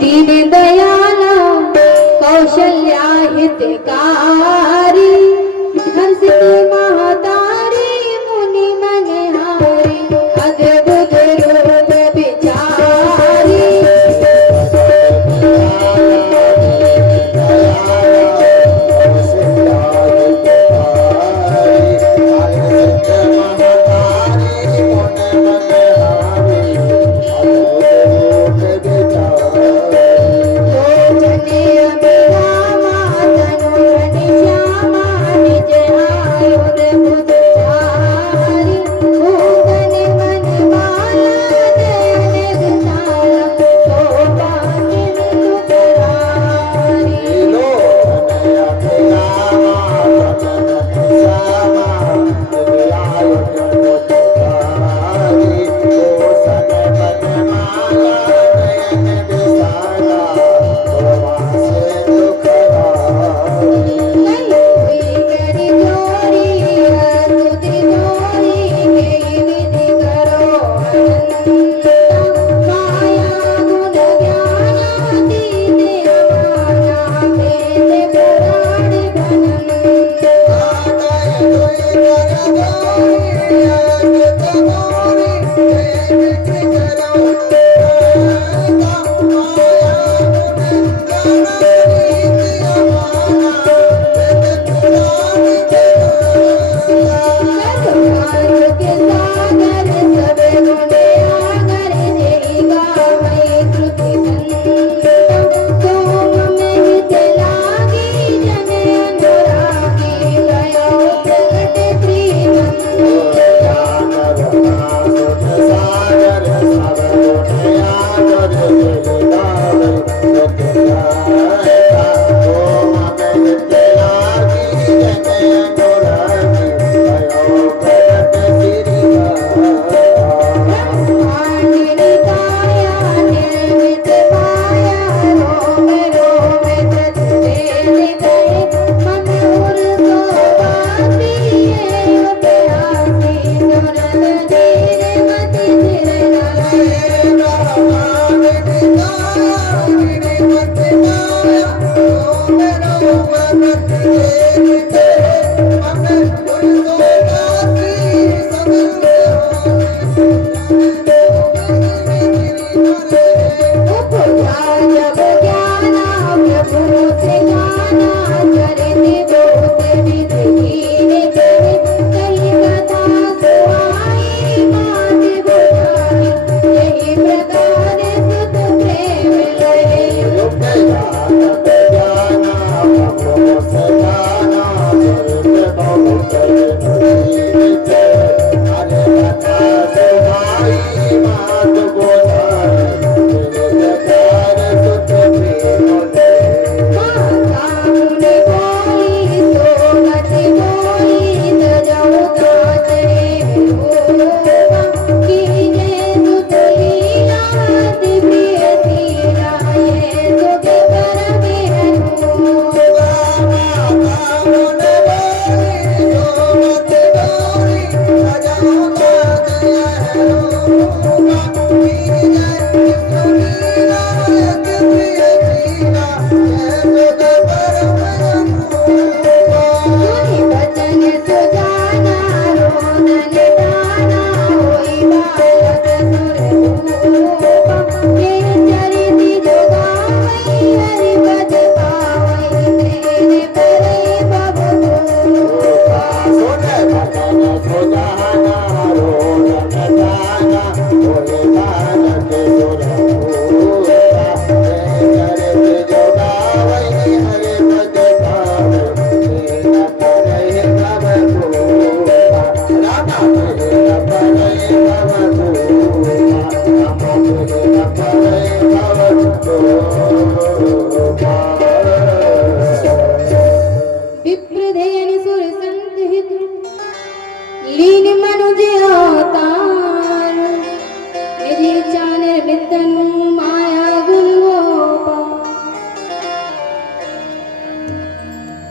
दीन दयाल कौशल्या हितकारी हंसती महतारी मुनि मनहारी अद्भुत रूप विचारी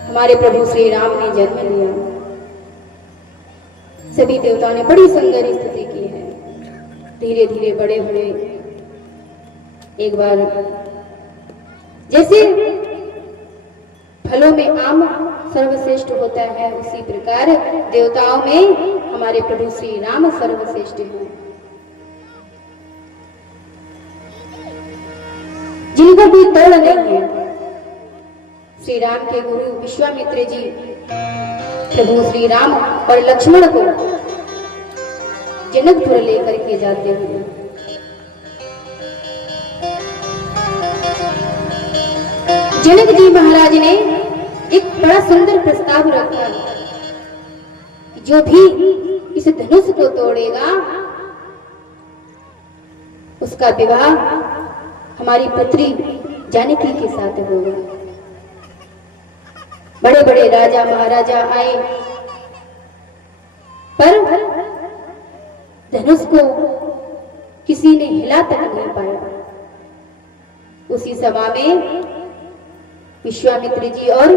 हमारे प्रभु श्री राम ने जन्म लिया। सभी देवताओं ने बड़ी सुंदर स्तुति की है। धीरे धीरे बड़े बड़े एक बार जैसे फलों में आम सर्वश्रेष्ठ होता है, उसी प्रकार देवताओं में हमारे प्रभु श्री राम सर्वश्रेष्ठ हैं, जिनको भी तोड़ नहीं है। श्री राम के गुरु विश्वामित्र जी प्रभु श्री राम और लक्ष्मण को जनकपुर लेकर के जाते हैं। जनक जी महाराज ने एक बड़ा सुंदर प्रस्ताव रखा कि जो भी इस धनुष को तोड़ेगा उसका विवाह हमारी पुत्री जानकी के साथ होगा। बड़े बड़े राजा महाराजा आए पर धनुष को किसी ने हिला तक नहीं पाया। उसी सभा में विश्वामित्र जी और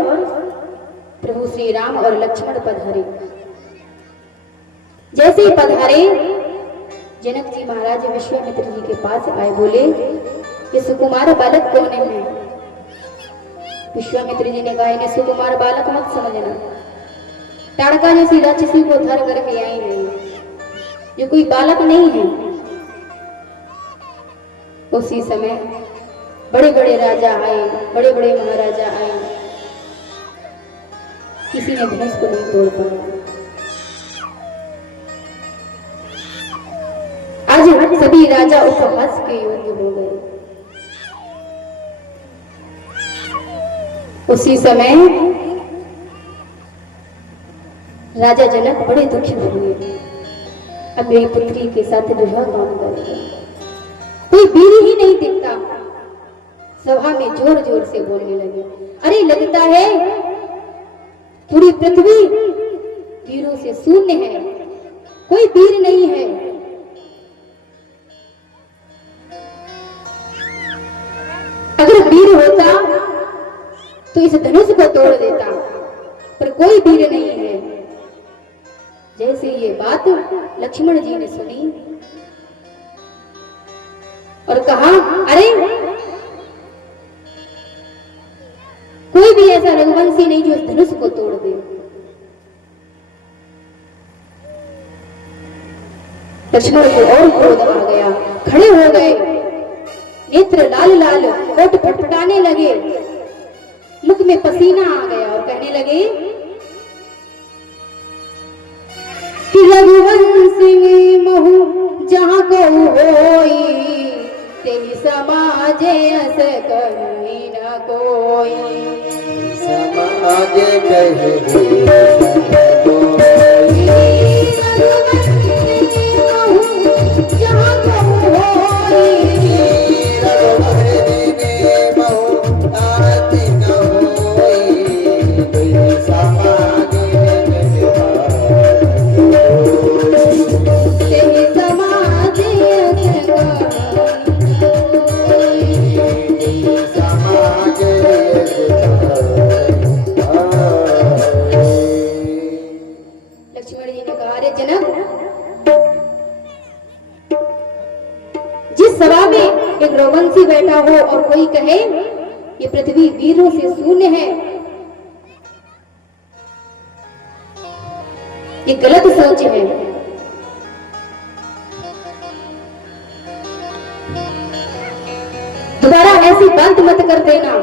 प्रभु श्री राम और लक्ष्मण पधारे। जैसे ही पधारे जनक जी महाराज विश्वामित्र जी के पास आए, बोले ये सुकुमार बालक कौन है? विश्वामित्र जी ने कहा इन्हें सुकुमार बालक मत समझना, ताड़का जैसी राक्षसी को धर करके आई नहीं, ये कोई बालक नहीं है। उसी समय बड़े बड़े राजा आए, बड़े बड़े महाराजा आए, किसी ने धनुष को नहीं तोड़ पाया। आज सभी राजा उपहास के योग्य हो गए। उसी समय राजा जनक बड़े दुखी हुए, अब मेरी पुत्री के साथ विवाह कौन करेगा? कोई वीर ही नहीं दिखता। सभा में जोर जोर से बोलने लगे, अरे लगता है पूरी पृथ्वी वीरों से शून्य है, कोई वीर नहीं है। अगर वीर होता तो इस धनुष को तोड़ देता, पर कोई वीर नहीं है। जैसे ये बात लक्ष्मण जी ने सुनी और कहा, अरे कोई भी ऐसा रघुवंशी नहीं जो इस धनुष को तोड़ दे। लक्ष्मण को और क्रोध आ गया, खड़े हो गए, नेत्र लाल लाल, होठ फटफटाने लगे, मुख में पसीना आ गया और कहने लगे कि रघुवंशी महु जहां को होई, तेहि समाजे अस कहीं न कोई। समाजे कहे जहां को होई, रघुवंशी बैठा हो और कोई कहे ये पृथ्वी वीरों से शून्य है, ये गलत सोच है। दोबारा ऐसी बात मत कर देना,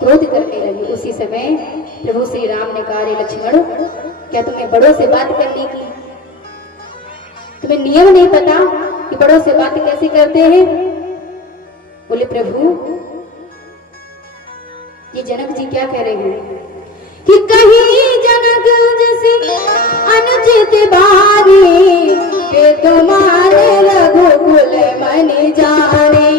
क्रोध करने लगे। उसी समय प्रभु श्री राम ने कहा, रे लक्ष्मण, क्या तुम्हें बड़ों से बात करने की तुम्हें नियम नहीं पता कि बड़ों से बात कैसे करते हैं? बोले प्रभु, ये जनक जी क्या कह रहे हैं कि कहीं जनक जैसे अनुचित बानी पे तुम्हारे रघुकुल मन जाने।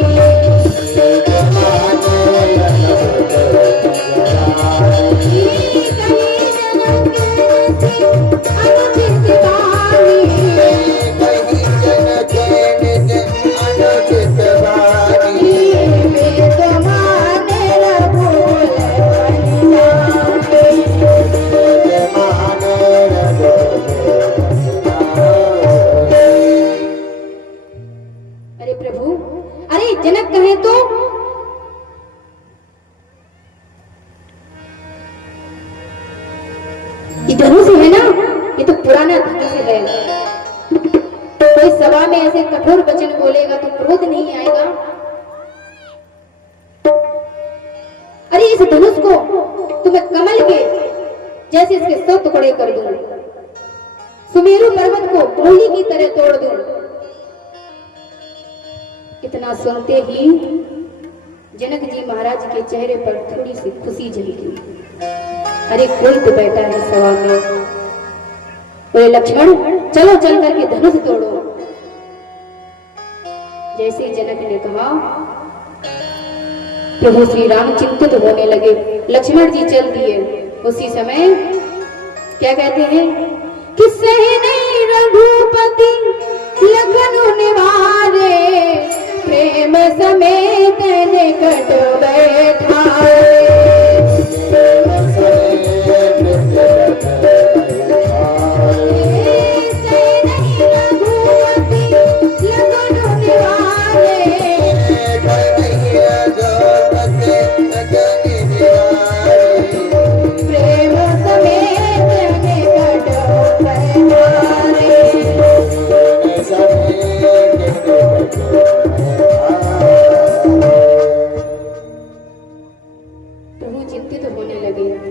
कठोर वचन बोलेगा तो क्रोध नहीं आएगा? अरे इस धनुष को तुम्हें कमल के जैसे इसके 100 टुकड़े कर दूं, सुमेरु पर्वत को गोली की तरह तोड़ दूं। इतना सुनते ही जनक जी महाराज के चेहरे पर थोड़ी सी खुशी झलकी। अरे कोई तो बैठा है सभा में। बोले लक्ष्मण चलो चल करके धनुष तोड़ो। जैसे जनक ने कहा प्रभु श्री राम चिंतित होने लगे। लक्ष्मण जी चल दिए। उसी समय क्या कहते हैं कि सहे नहीं रघुपति लखन निवारे, प्रेम समेत निकट बैठाए।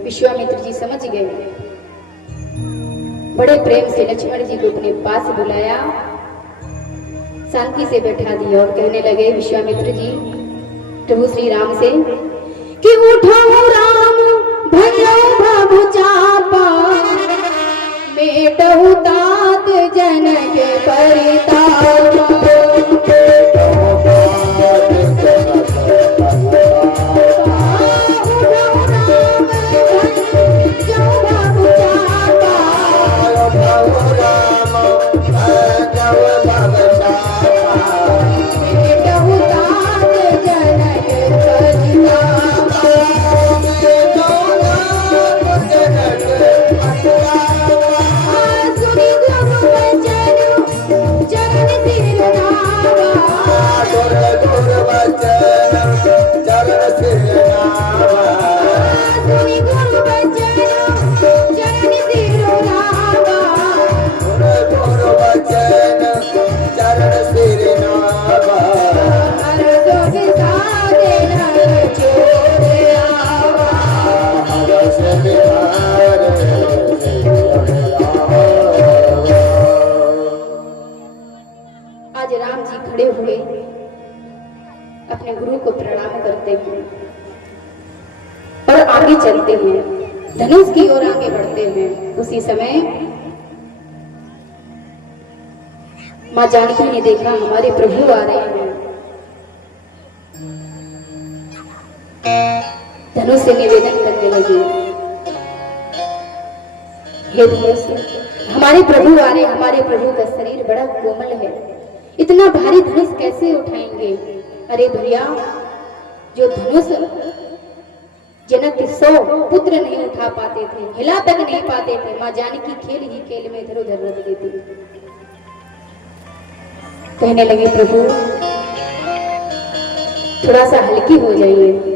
विश्वामित्र जी समझ गए। बड़े प्रेम से लक्ष्मण जी को अपने पास बुलाया, शांति से बैठा दिया और कहने लगे विश्वामित्र जी प्रभु श्री राम से कि उठाओ राम भजो भव चापा, मेटहु तात जन के परिताप। अपने गुरु को प्रणाम करते हैं और आगे चलते हैं, धनुष की ओर आगे बढ़ते हैं। उसी समय मां जानकी ने देखा हमारे प्रभु आ रहे हैं। धनुष से निवेदन करने लगी, हे धनुष हमारे प्रभु आ रहे। हमारे प्रभु का शरीर बड़ा कोमल है, इतना भारी धनुष कैसे उठाएंगे? अरे भैया, जो धनुष जनक के 100 पुत्र नहीं उठा पाते थे, हिला तक नहीं पाते थे, मां जानकी खेल ही खेल में इधर उधर रख देती। कहने लगे प्रभु थोड़ा सा हल्की हो जाइए।